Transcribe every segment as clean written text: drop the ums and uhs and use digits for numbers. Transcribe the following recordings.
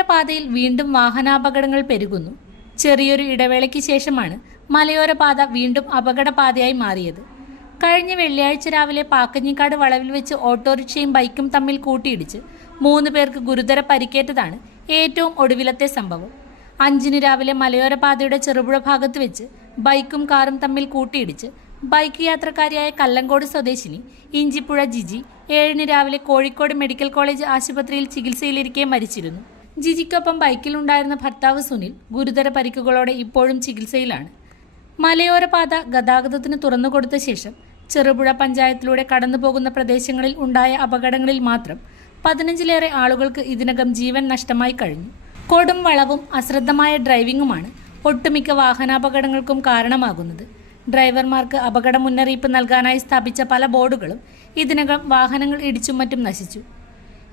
മലയോര പാതയിൽ വീണ്ടും വാഹനാപകടങ്ങൾ പെരുകുന്നു. ചെറിയൊരു ഇടവേളയ്ക്ക് ശേഷമാണ് മലയോര പാത വീണ്ടും അപകടപാതയായി മാറിയത്. കഴിഞ്ഞ വെള്ളിയാഴ്ച രാവിലെ പാക്കഞ്ഞിക്കാട് വളവിൽ വെച്ച് ഓട്ടോറിക്ഷയും ബൈക്കും തമ്മിൽ കൂട്ടിയിടിച്ച് 3 പേർക്ക് ഗുരുതര പരിക്കേറ്റതാണ് ഏറ്റവും ഒടുവിലത്തെ സംഭവം. 5-ന് രാവിലെ മലയോര പാതയുടെ ചെറുപുഴ ഭാഗത്ത് വെച്ച് ബൈക്കും കാറും തമ്മിൽ കൂട്ടിയിടിച്ച് ബൈക്ക് യാത്രക്കാരിയായ കല്ലങ്കോട് സ്വദേശിനി ഇഞ്ചിപ്പുഴ ജിജി 7-ന് രാവിലെ കോഴിക്കോട് മെഡിക്കൽ കോളേജ് ആശുപത്രിയിൽ ചികിത്സയിലിരിക്കെ മരിച്ചിരുന്നു. ജിജിക്കൊപ്പം ബൈക്കിലുണ്ടായിരുന്ന ഭർത്താവ് സുനിൽ ഗുരുതര പരിക്കുകളോടെ ഇപ്പോഴും ചികിത്സയിലാണ്. മലയോര പാത ഗതാഗതത്തിന് തുറന്നുകൊടുത്ത ശേഷം ചെറുപുഴ പഞ്ചായത്തിലൂടെ കടന്നുപോകുന്ന പ്രദേശങ്ങളിൽ ഉണ്ടായ അപകടങ്ങളിൽ മാത്രം 15-ലേറെ ആളുകൾക്ക് ഇതിനകം ജീവൻ നഷ്ടമായി കഴിഞ്ഞു. കൊടും വളവും അശ്രദ്ധമായ ഡ്രൈവിംഗുമാണ് ഒട്ടുമിക്ക വാഹനാപകടങ്ങൾക്കും കാരണമാകുന്നത്. ഡ്രൈവർമാർക്ക് അപകട മുന്നറിയിപ്പ് നൽകാനായി സ്ഥാപിച്ച പല ബോർഡുകളും ഇതിനകം വാഹനങ്ങൾ ഇടിച്ചും മറ്റും നശിച്ചു.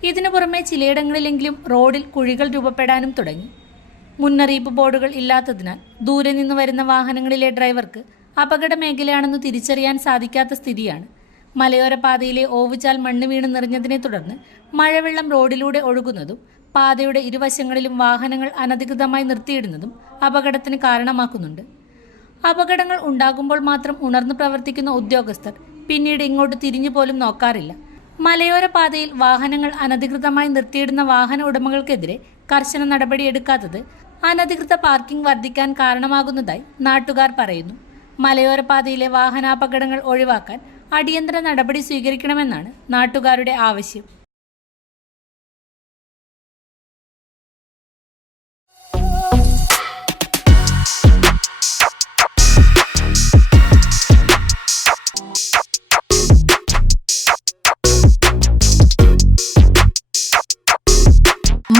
ഇതിനു പുറമെ ചിലയിടങ്ങളിലെങ്കിലും റോഡിൽ കുഴികൾ രൂപപ്പെടാനും തുടങ്ങി. മുന്നറിയിപ്പ് ബോർഡുകൾ ഇല്ലാത്തതിനാൽ ദൂരെ നിന്ന് വരുന്ന വാഹനങ്ങളിലെ ഡ്രൈവർക്ക് അപകട മേഖലയാണെന്ന് തിരിച്ചറിയാൻ സാധിക്കാത്ത സ്ഥിതിയാണ്. മലയോര പാതയിലെ ഓവുചാൽ മണ്ണ് വീണ് നിറഞ്ഞതിനെ തുടർന്ന് മഴവെള്ളം റോഡിലൂടെ ഒഴുകുന്നതും പാതയുടെ ഇരുവശങ്ങളിലും വാഹനങ്ങൾ അനധികൃതമായി നിർത്തിയിടുന്നതും അപകടത്തിന് കാരണമാക്കുന്നുണ്ട്. അപകടങ്ങൾ ഉണ്ടാകുമ്പോൾ മാത്രം ഉണർന്നു പ്രവർത്തിക്കുന്ന ഉദ്യോഗസ്ഥർ പിന്നീട് ഇങ്ങോട്ട് തിരിഞ്ഞു പോലും നോക്കാറില്ല. മലയോര പാതയിൽ വാഹനങ്ങൾ അനധികൃതമായി നിർത്തിയിടുന്ന വാഹന ഉടമകൾക്കെതിരെ കർശന നടപടിയെടുക്കാത്തത് അനധികൃത പാർക്കിംഗ് വർദ്ധിക്കാൻ കാരണമാകുന്നതായി നാട്ടുകാർ പറയുന്നു. മലയോര പാതയിലെ വാഹനാപകടങ്ങൾ ഒഴിവാക്കാൻ അടിയന്തര നടപടി സ്വീകരിക്കണമെന്നാണ് നാട്ടുകാരുടെ ആവശ്യം.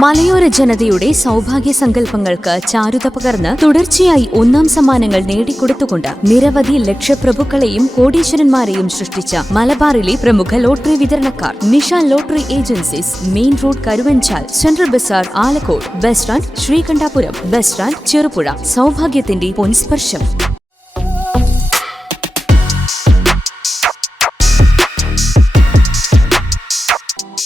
മലയോര ജനതയുടെ സൗഭാഗ്യ സങ്കല്പങ്ങൾക്ക് ചാരുത പകർന്ന് തുടർച്ചയായി 1-ാം സമ്മാനങ്ങൾ നേടിക്കൊടുത്തുകൊണ്ട് നിരവധി ലക്ഷപ്രഭുക്കളെയും കോടീശ്വരന്മാരെയും സൃഷ്ടിച്ച മലബാറിലെ പ്രമുഖ ലോട്ടറി വിതരണക്കാർ Nisha lottery agencies, main road Karuvanchal, central bazaar Alakode, bus stand Sreekandapuram, bus stand Cherupuzha. സൗഭാഗ്യത്തിന്റെ പൊൻസ്പർശം.